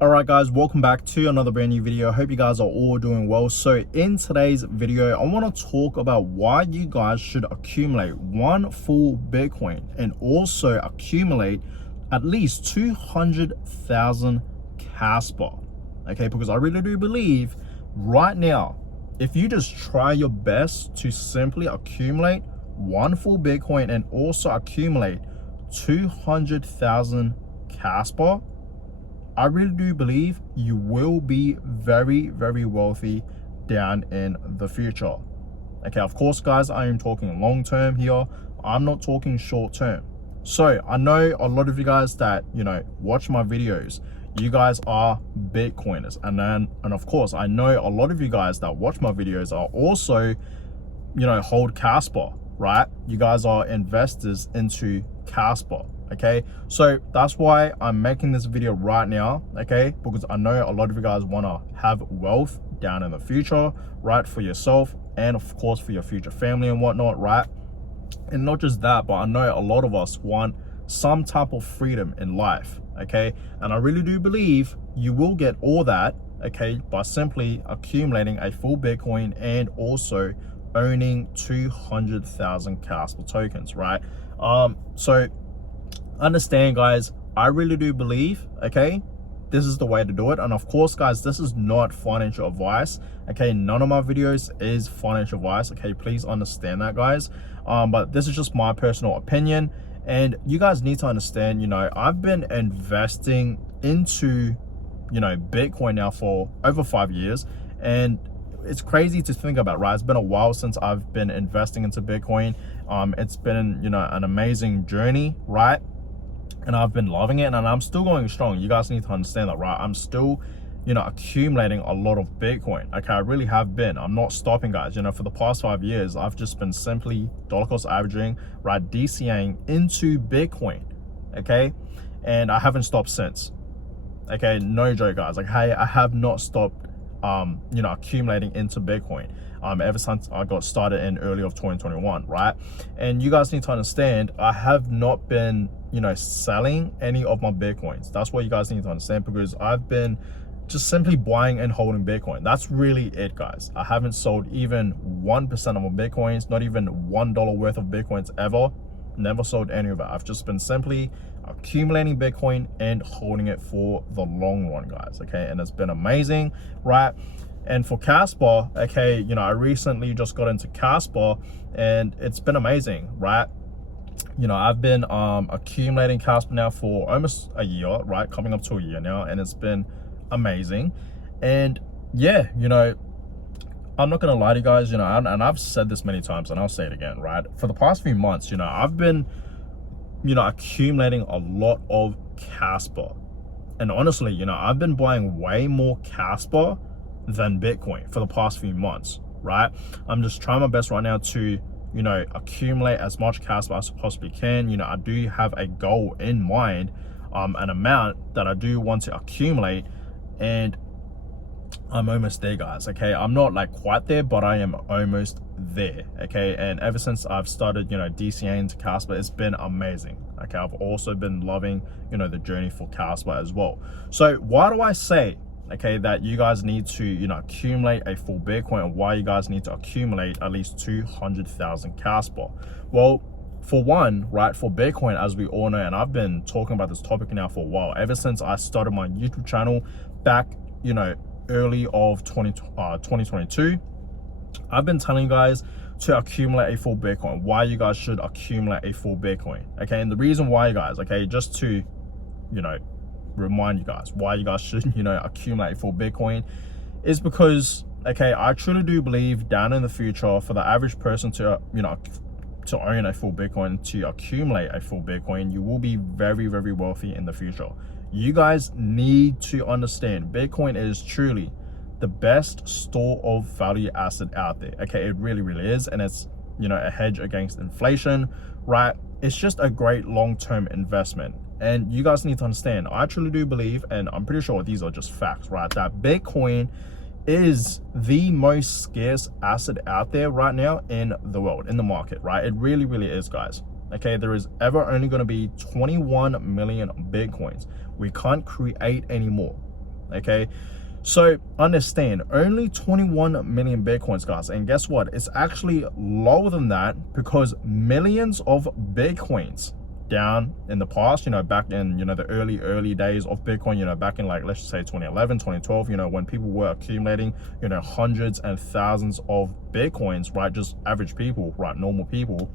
Alright guys, welcome back to another brand new video. Hope you guys are all doing well. So in today's video, I want to talk about why you guys should accumulate one full Bitcoin and also accumulate at least 200,000 Kaspa. Okay, because I really do believe right now, if you just try your best to simply accumulate one full Bitcoin and also accumulate 200,000 Kaspa, I really do believe you will be very, very wealthy down in the future. Okay, of course, guys, I am talking long term here. I'm not talking short term. So I know a lot of you guys that, watch my videos, you guys are Bitcoiners. And of course, I know a lot of you guys that watch my videos are also, hold Kaspa, right? You guys are investors into Kaspa. Okay, so that's why I'm making this video right now, okay, because I know a lot of you guys want to have wealth down in the future, right, for yourself and of course for your future family and whatnot, right? And not just that, but I know a lot of us want some type of freedom in life, okay? And I really do believe you will get all that, okay, by simply accumulating a full Bitcoin and also owning 200,000 Kaspa tokens, right? So understand, guys, I really do believe, okay, this is the way to do it. And of course, guys, this is not financial advice, okay? None of my videos is financial advice, okay? Please understand that, guys. But this is just my personal opinion, and you guys need to understand, I've been investing into, Bitcoin now for over 5 years, and it's crazy to think about, right? It's been a while since I've been investing into Bitcoin. It's been, an amazing journey, right? And I've been loving it, and I'm still going strong. You guys need to understand that, right? I'm still, accumulating a lot of Bitcoin. Okay, I really have been. I'm not stopping, guys. For the past 5 years, I've just been simply dollar cost averaging, right, DCAing into Bitcoin, okay? And I haven't stopped since. Okay, no joke, guys. Like, hey, I have not stopped, accumulating into Bitcoin. Ever since I got started in early of 2021, right? And you guys need to understand, I have not been, selling any of my Bitcoins. That's what you guys need to understand, because I've been just simply buying and holding Bitcoin. That's really it, guys. I haven't sold even 1% of my Bitcoins, not even $1 worth of Bitcoins ever. Never sold any of it. I've just been simply accumulating Bitcoin and holding it for the long run, guys, okay? And it's been amazing, right? And for Kaspa, okay, I recently just got into Kaspa, and it's been amazing, right? I've been accumulating Kaspa now for almost a year, right? Coming up to a year now, and it's been amazing. And yeah, I'm not gonna lie to you guys, and I've said this many times, and I'll say it again, right? For the past few months, I've been, accumulating a lot of Kaspa. And honestly, I've been buying way more Kaspa than Bitcoin for the past few months, right? I'm just trying my best right now to, accumulate as much Kaspa as I possibly can. I do have a goal in mind, an amount that I do want to accumulate, and I'm almost there, guys, okay? I'm not like quite there, but I am almost there, okay? And ever since I've started, DCAing to Kaspa, it's been amazing, okay? I've also been loving, the journey for Kaspa as well. So why do I say, okay, that you guys need to, accumulate a full Bitcoin, and why you guys need to accumulate at least 200,000 Kaspa? Well, for one, right, for Bitcoin, as we all know, and I've been talking about this topic now for a while, ever since I started my YouTube channel back, early of 2022, I've been telling you guys to accumulate a full Bitcoin, why you guys should accumulate a full Bitcoin, okay? And the reason why, guys, okay, just to, remind you guys why you guys should, accumulate a full Bitcoin, is because, okay, I truly do believe down in the future, for the average person to, to own a full Bitcoin, to accumulate a full Bitcoin, you will be very, very wealthy in the future. You guys need to understand, Bitcoin is truly the best store of value asset out there, okay? It really, really is. And it's, a hedge against inflation, right? It's just a great long-term investment. And you guys need to understand, I truly do believe, and I'm pretty sure these are just facts, right, that Bitcoin is the most scarce asset out there right now in the world, in the market, right? It really, really is, guys. Okay, there is ever only going to be 21 million Bitcoins. We can't create any more. Okay, so understand, only 21 million Bitcoins, guys. And guess what? It's actually lower than that because millions of Bitcoins down in the past, back in, the early days of Bitcoin, back in, like, let's just say 2011, 2012, when people were accumulating, hundreds and thousands of Bitcoins, right? Just average people, right? Normal people,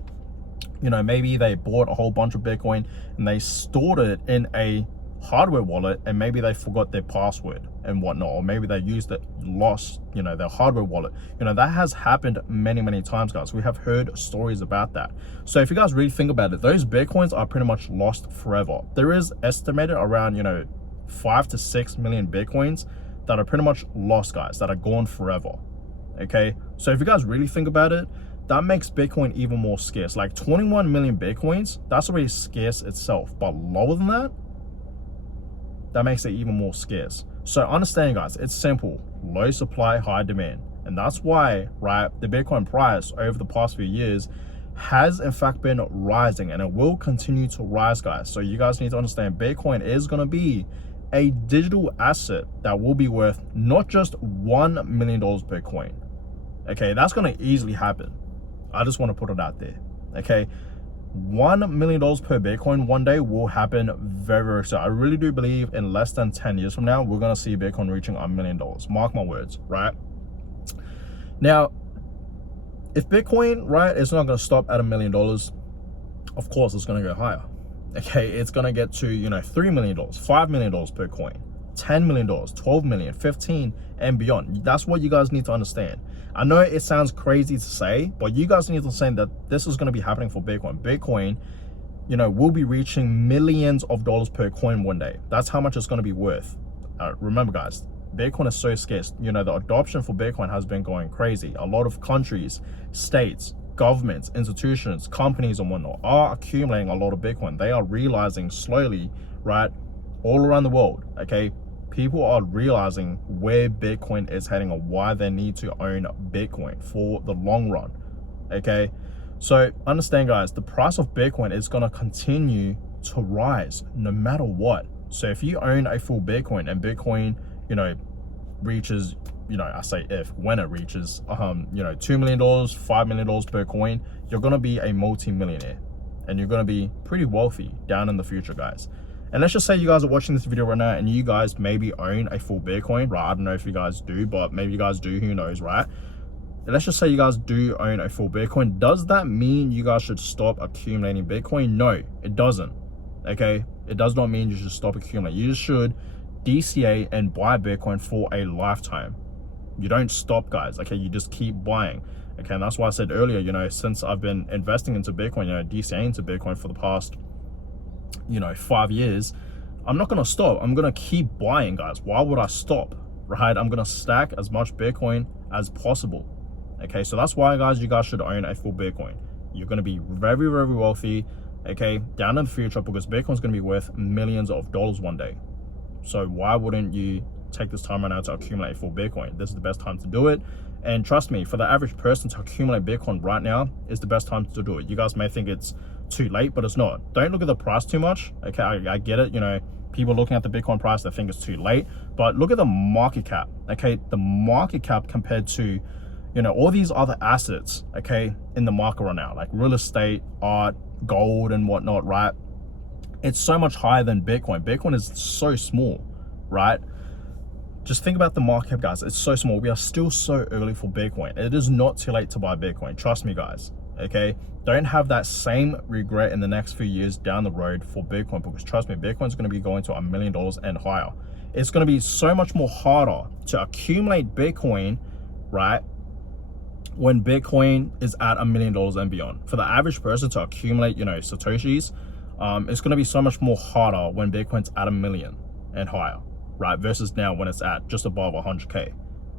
maybe they bought a whole bunch of Bitcoin and they stored it in a hardware wallet, and maybe they forgot their password and whatnot, or maybe they lost their hardware wallet. That has happened many times, guys. We have heard stories about that. So if you guys really think about it, those Bitcoins are pretty much lost forever. There is estimated around 5 to 6 million Bitcoins that are pretty much lost, guys, that are gone forever. Okay, so if you guys really think about it, that makes Bitcoin even more scarce. Like 21 million Bitcoins, that's already scarce itself, but lower than that, that makes it even more scarce. So understand, guys, it's simple: low supply, high demand. And that's why, right, the Bitcoin price over the past few years has in fact been rising, and it will continue to rise, guys. So you guys need to understand, Bitcoin is going to be a digital asset that will be worth not just $1 million per coin. Okay, that's going to easily happen. I just want to put it out there. Okay, $1 million per Bitcoin one day will happen very soon. I really do believe in less than 10 years from now, we're going to see Bitcoin reaching $1 million. Mark my words, right? Now, if Bitcoin, right, is not going to stop at $1 million, of course, it's going to go higher. Okay, it's going to get to, $3 million, $5 million per coin, $10 million, $12 million, 15, and beyond. That's what you guys need to understand. I know it sounds crazy to say, but you guys need to understand that this is going to be happening for Bitcoin. Bitcoin, will be reaching millions of dollars per coin one day. That's how much it's going to be worth. Remember, guys, Bitcoin is so scarce. The adoption for Bitcoin has been going crazy. A lot of countries, states, governments, institutions, companies, and whatnot are accumulating a lot of Bitcoin. They are realizing slowly, right, all around the world, okay, people are realizing where Bitcoin is heading or why they need to own Bitcoin for the long run. Okay, so understand, guys, the price of Bitcoin is going to continue to rise no matter what. So if you own a full Bitcoin and Bitcoin, reaches, I say when it reaches, $2 million, $5 million per coin, you're going to be a multi-millionaire and you're going to be pretty wealthy down in the future, guys. And let's just say you guys are watching this video right now and you guys maybe own a full Bitcoin, right? I don't know if you guys do, but maybe you guys do, who knows, right? And let's just say you guys do own a full Bitcoin. Does that mean you guys should stop accumulating Bitcoin? No, it doesn't, okay? It does not mean you should stop accumulating. You just should DCA and buy Bitcoin for a lifetime. You don't stop, guys, okay? You just keep buying, okay? And that's why I said earlier, since I've been investing into Bitcoin, DCA into Bitcoin for the past 5 years, I'm not gonna stop. I'm gonna keep buying, guys. Why would I stop, right? I'm gonna stack as much Bitcoin as possible. Okay, so that's why, guys, you guys should own a full Bitcoin. You're gonna be very wealthy, okay, down in the future, because Bitcoin's gonna be worth millions of dollars one day. So why wouldn't you take this time right now to accumulate a full Bitcoin? This is the best time to do it. And trust me, for the average person, to accumulate Bitcoin right now is the best time to do it. You guys may think it's too late, but it's not. Don't look at the price too much, okay? I get it, people looking at the Bitcoin price, they think it's too late, but look at the market cap, okay? The market cap compared to, all these other assets, okay, in the market right now, like real estate, art, gold, and whatnot, right? It's so much higher than Bitcoin. Bitcoin is so small, right? Just think about the market cap, guys. It's so small. We are still so early for Bitcoin. It is not too late to buy Bitcoin. Trust me, guys. Okay, don't have that same regret in the next few years down the road for Bitcoin, because trust me, Bitcoin's going to be going to $1 million and higher. It's going to be so much more harder to accumulate Bitcoin, right, when Bitcoin is at $1 million and beyond. For the average person to accumulate, Satoshis, it's going to be so much more harder when Bitcoin's at $1 million and higher, right, versus now when it's at just above 100K.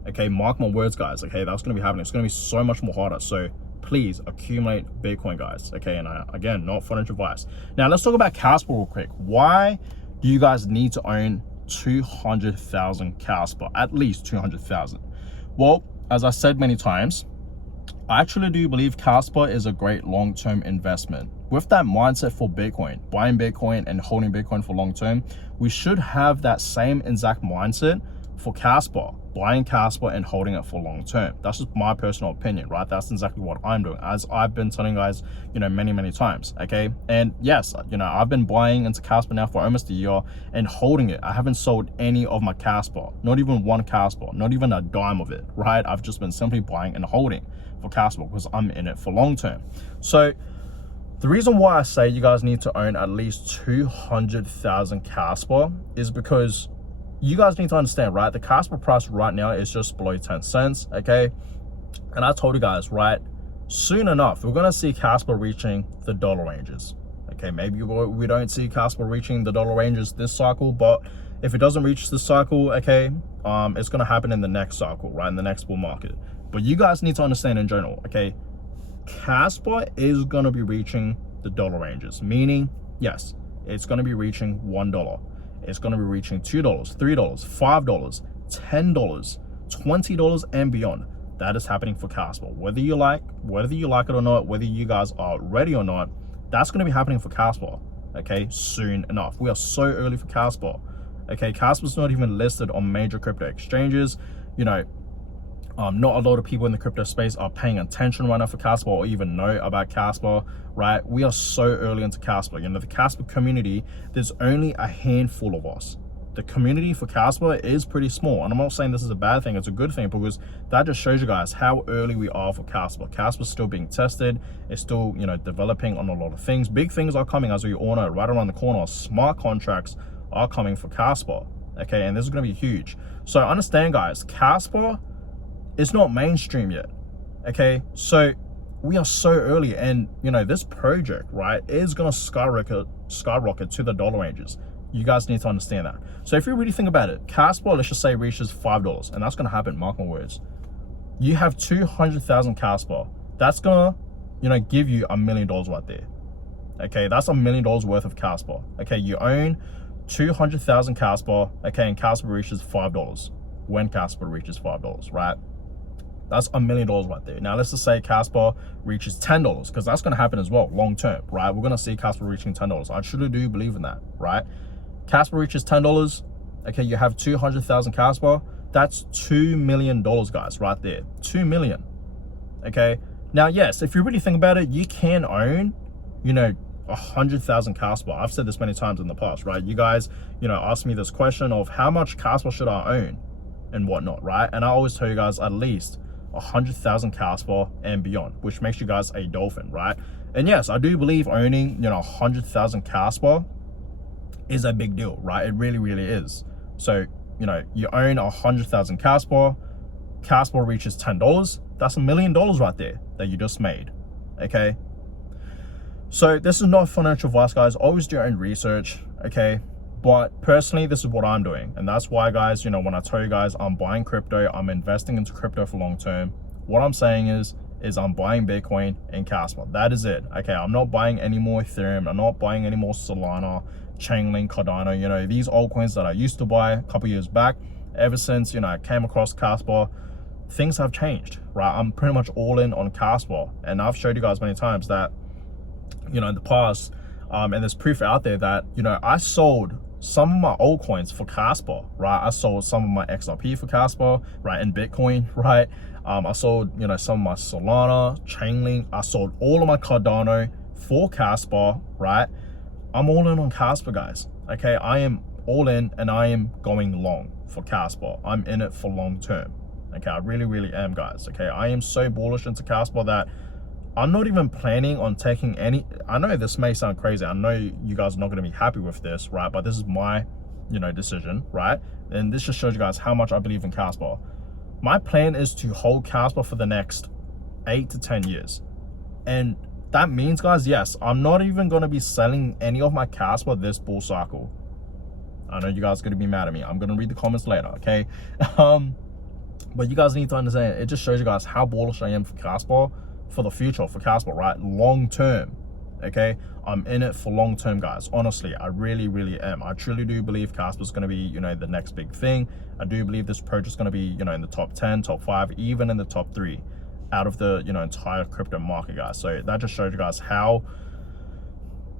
Okay, mark my words, guys. Okay, that's going to be happening. It's going to be so much more harder. So please accumulate Bitcoin, guys. Okay, and again, not financial advice. Now let's talk about Kaspa real quick. Why do you guys need to own 200,000 Kaspa? At least 200,000. Well, as I said many times, I actually do believe Kaspa is a great long-term investment. With that mindset for Bitcoin, buying Bitcoin and holding Bitcoin for long-term, we should have that same exact mindset for Kaspa, buying Kaspa and holding it for long term. That's just my personal opinion, right? That's exactly what I'm doing, as I've been telling you guys, many times, okay? And yes, I've been buying into Kaspa now for almost a year and holding it. I haven't sold any of my Kaspa, not even one Kaspa, not even a dime of it, right? I've just been simply buying and holding for Kaspa because I'm in it for long term. So the reason why I say you guys need to own at least 200,000 Kaspa is because you guys need to understand, right? The Kaspa price right now is just below 10 cents, okay? And I told you guys, right? Soon enough, we're going to see Kaspa reaching the dollar ranges, okay? Maybe we don't see Kaspa reaching the dollar ranges this cycle, but if it doesn't reach this cycle, okay, it's going to happen in the next cycle, right? In the next bull market. But you guys need to understand in general, okay? Kaspa is going to be reaching the dollar ranges, meaning, yes, it's going to be reaching $1. It's going to be reaching $2, $3, $5, $10, $20 and beyond. That is happening for Kaspa. Whether you like it or not, whether you guys are ready or not, that's going to be happening for Kaspa, okay, soon enough. We are so early for Kaspa, okay? Kaspa's not even listed on major crypto exchanges. Not a lot of people in the crypto space are paying attention right now for Kaspa or even know about Kaspa, right? We are so early into Kaspa. The Kaspa community, there's only a handful of us. The community for Kaspa is pretty small. And I'm not saying this is a bad thing, it's a good thing, because that just shows you guys how early we are for Kaspa. Kaspa's still being tested. It's still, developing on a lot of things. Big things are coming, as we all know, right around the corner. Smart contracts are coming for Kaspa, okay? And this is going to be huge. So understand, guys, Kaspa, it's not mainstream yet, okay? So we are so early, and this project, right, is gonna skyrocket to the dollar ranges. You guys need to understand that. So if you really think about it, Kaspa, let's just say, reaches $5, and that's gonna happen, mark my words. You have 200,000 Kaspa. That's gonna, give you $1 million right there, okay? That's $1 million worth of Kaspa, okay? You own 200,000 Kaspa, okay, and Kaspa reaches $5. When Kaspa reaches $5, right? That's $1 million right there. Now let's just say Kaspa reaches $10, because that's going to happen as well, long term, right? We're going to see Kaspa reaching $10. I truly do believe in that, right? Kaspa reaches $10, okay, you have 200,000 Kaspa. That's $2 million, guys, right there. 2 million, okay? Now, yes, if you really think about it, you can own, 100,000 Kaspa. I've said this many times in the past, right? You guys, ask me this question of how much Kaspa should I own and whatnot, right? And I always tell you guys at least 100,000 Kaspa and beyond, which makes you guys a dolphin, right? And yes, I do believe owning 100,000 Kaspa is a big deal, right? It really is. So you own 100,000 Kaspa. Kaspa reaches $10. That's $1 million right there that you just made, okay? So this is not financial advice, guys. Always do your own research, okay? But personally, this is what I'm doing. And that's why, guys, when I tell you guys I'm buying crypto, I'm investing into crypto for long term, what I'm saying is I'm buying Bitcoin and Kaspa. That is it, okay? I'm not buying any more Ethereum. I'm not buying any more Solana, Chainlink, Cardano, these altcoins that I used to buy a couple years back. Ever since, I came across Kaspa, things have changed, right? I'm pretty much all in on Kaspa. And I've showed you guys many times that, in the past, and there's proof out there that, I sold some of my old coins for Kaspa, right? I sold some of my XRP for Kaspa, right? And Bitcoin, right? I sold, some of my Solana, Chainlink. I sold all of my Cardano for Kaspa, right? I'm all in on Kaspa, guys, okay? I am all in, and I am going long for Kaspa. I'm in it for long term, okay? I really am, guys, okay? I am so bullish into Kaspa that I'm not even planning on taking any. I know this may sound crazy. I know you guys are not going to be happy with this, right? But this is my, decision, right? And this just shows you guys how much I believe in Kaspa. My plan is to hold Kaspa for the next 8 to 10 years. And that means, guys, yes, I'm not even going to be selling any of my Kaspa this bull cycle. I know you guys are going to be mad at me. I'm going to read the comments later, okay? But you guys need to understand, it just shows you guys how bullish I am for Kaspa, for the future, for Kaspa, right? Long term, okay? I'm in it for long term, guys. Honestly, I really am. I truly do believe Kaspa is going to be, the next big thing. I do believe this project is going to be, in the top 10, top 5, even in the top 3 out of the, entire crypto market, guys. So that just shows you guys how,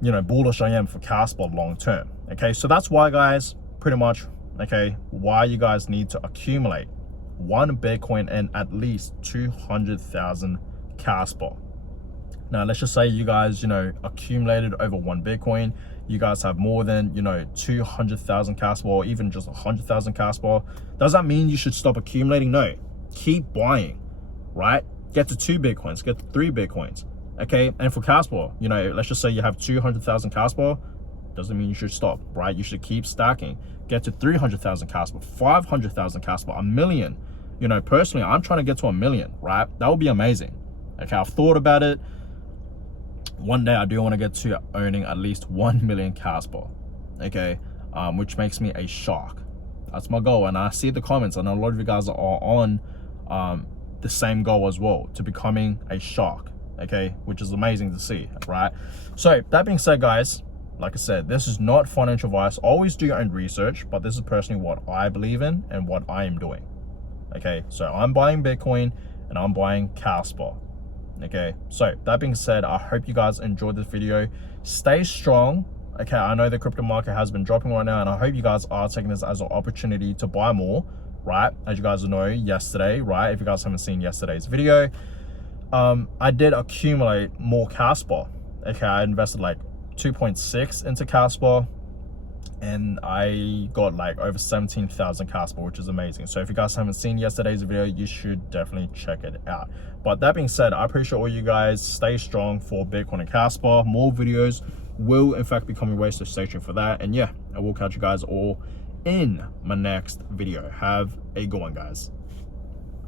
bullish I am for Kaspa long term, okay? So that's why, guys, pretty much okay, why you guys need to accumulate one Bitcoin and at least 200,000 Kaspa. Now, let's just say you guys, accumulated over one Bitcoin. You guys have more than, 200,000 Kaspa or even just 100,000 Kaspa. Does that mean you should stop accumulating? No, keep buying, right? Get to 2 Bitcoins, get to 3 Bitcoins, okay? And for Kaspa, let's just say you have 200,000 Kaspa. Doesn't mean you should stop, right? You should keep stacking. Get to 300,000 Kaspa, 500,000 Kaspa, 1 million. Personally, I'm trying to get to 1 million, right? That would be amazing. Okay, I've thought about it. One day I do want to get to owning at least 1 million Kaspa, okay? Which makes me a shark. That's my goal. And I see the comments and a lot of you guys are on the same goal as well, to becoming a shark, okay? Which is amazing to see, right? So that being said, guys, like I said, this is not financial advice. Always do your own research, but this is personally what I believe in and what I am doing. Okay, so I'm buying Bitcoin and I'm buying Kaspa. Okay, so that being said, I hope you guys enjoyed this video. Stay strong. Okay, I know the crypto market has been dropping right now, and I hope you guys are taking this as an opportunity to buy more, right? As you guys know, yesterday, right? If you guys haven't seen yesterday's video, I did accumulate more Kaspa. Okay, I invested like 2.6 into Kaspa and I got like over 17,000 Kaspa, which is amazing. So if you guys haven't seen yesterday's video, you should definitely check it out. But that being said, I appreciate all you guys. Stay strong for Bitcoin and Kaspa. More videos will in fact be coming away, so stay tuned for that. And yeah, I will catch you guys all in my next video. Have a good one, guys.